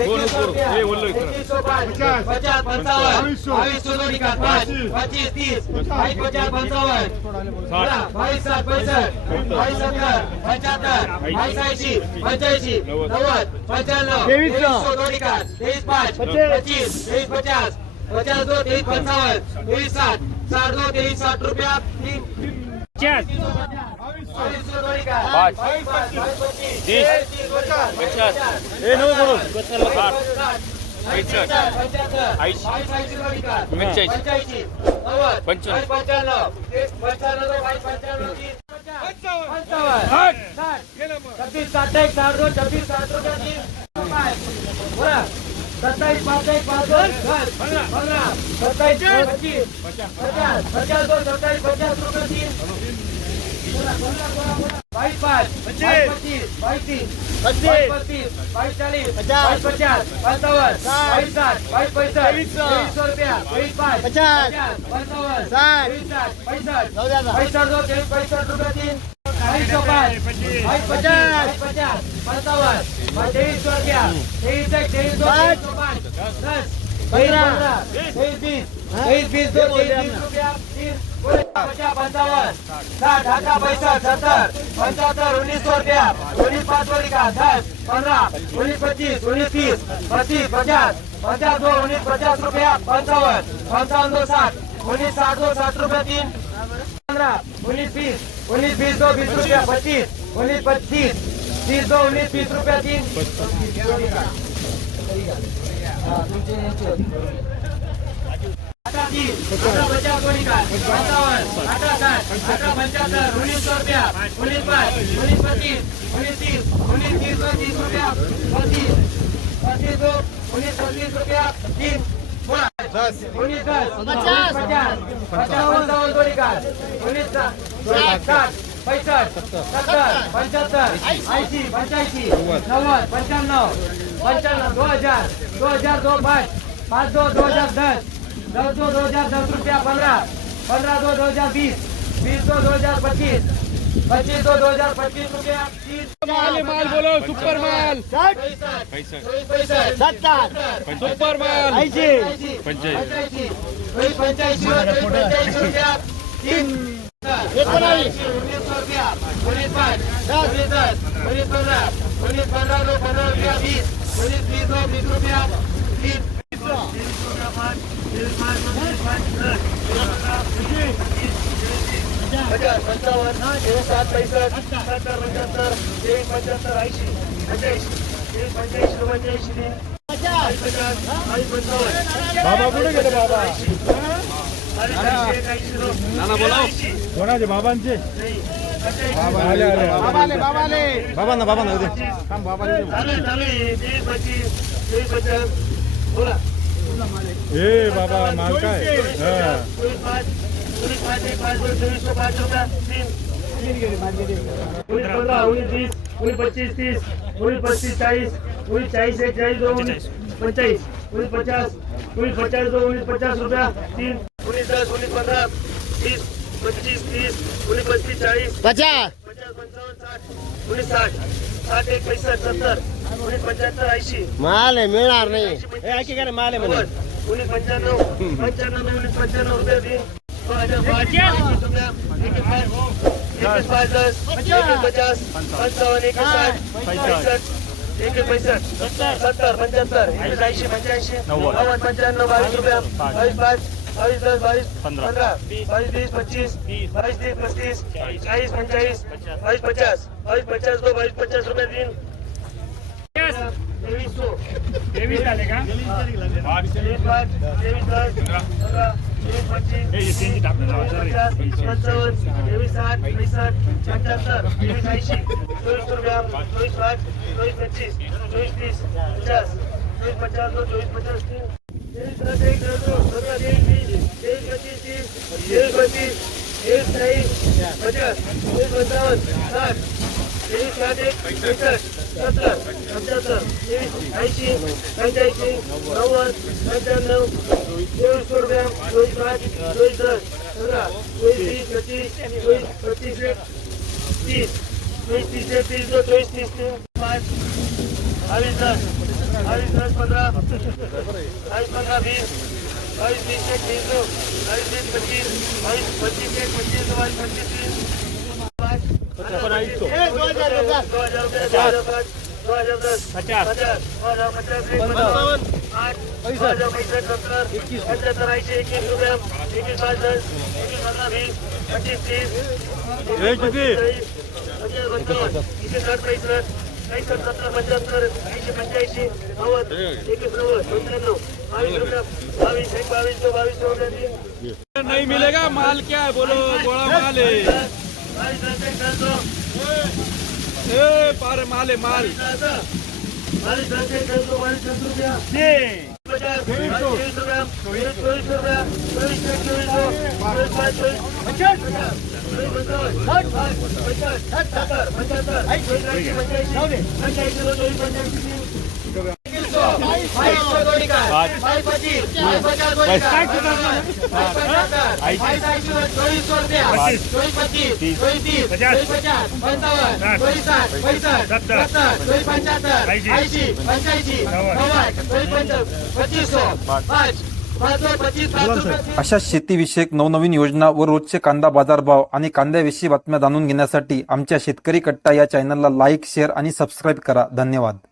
2100 रुपया 2105 50 55 2200 जोड़ी का 5 25 30 22 50 55 22 60 65 22 70 75 22 80 85 90 95 2300 जोड़ी का 23 5 25 23 50 50 2 23 55 23 60 60 2 23 60 रुपया 3 27 5 1 5 2 15 27 25 50 50 2 27 50 रुपये 22 5 25 22 30 22 40 50 50 55 22 60 22 65 2300 रुपया 23 5 50 55 60 65 65 2 65 रुपये 3 22 5 50 50 55 2300 रुपया 23 23 2 5 10 15 23 20 2 23 रुपया 3 50 55 60 ढाका 65 70 75 1900 रुपया 19 5 जोड़ी का 10 15 19 25 19 30 25 50 50 2 19 50 रुपया 55 55 2 60 19 60 2 60 रुपया 3 15 19 20 19 20 2 20 रुपया 25 19 25 30 2 19 20 रुपया 3 5 2 2010 10 2 2010 रुपया 15 15 2 2020 20 2 2025 25 2 2025 रुपया 3 माल बोलो सुपर माल 70 सुपर माल 85 85 रुपया 3 1900 रुपया 19 5 19 10 19 15 19 15 2 15 रुपया 20 19 20 2 20 रुपया 3 बाबा कुठे गेले बाबा नाना बोलाव कोणाचे बाबांचे बाबा आले आले बाबांना बाबांना उद्या थांब बाबाले ए बाबा माल काय माल आहे मिळणार नाही माल आहे म्हणे 95 95 रुपये 23 झाले का 30 30 30 30 30 5 28 10 22 10 15 22 15 20 22 20 30 22 25 22 25 25 नहीं मिलेगा माल क्या है बोलो बोला माल है पार माल है माल अशा शेतीविषयक नवनवीन योजना व रोजचे कांदा बाजारभाव आणि कांद्याविषयी बातम्या जाणून घेण्यासाठी आमच्या शेतकरी कट्टा या चॅनलला लाईक, शेअर आणि सबस्क्राईब करा. धन्यवाद.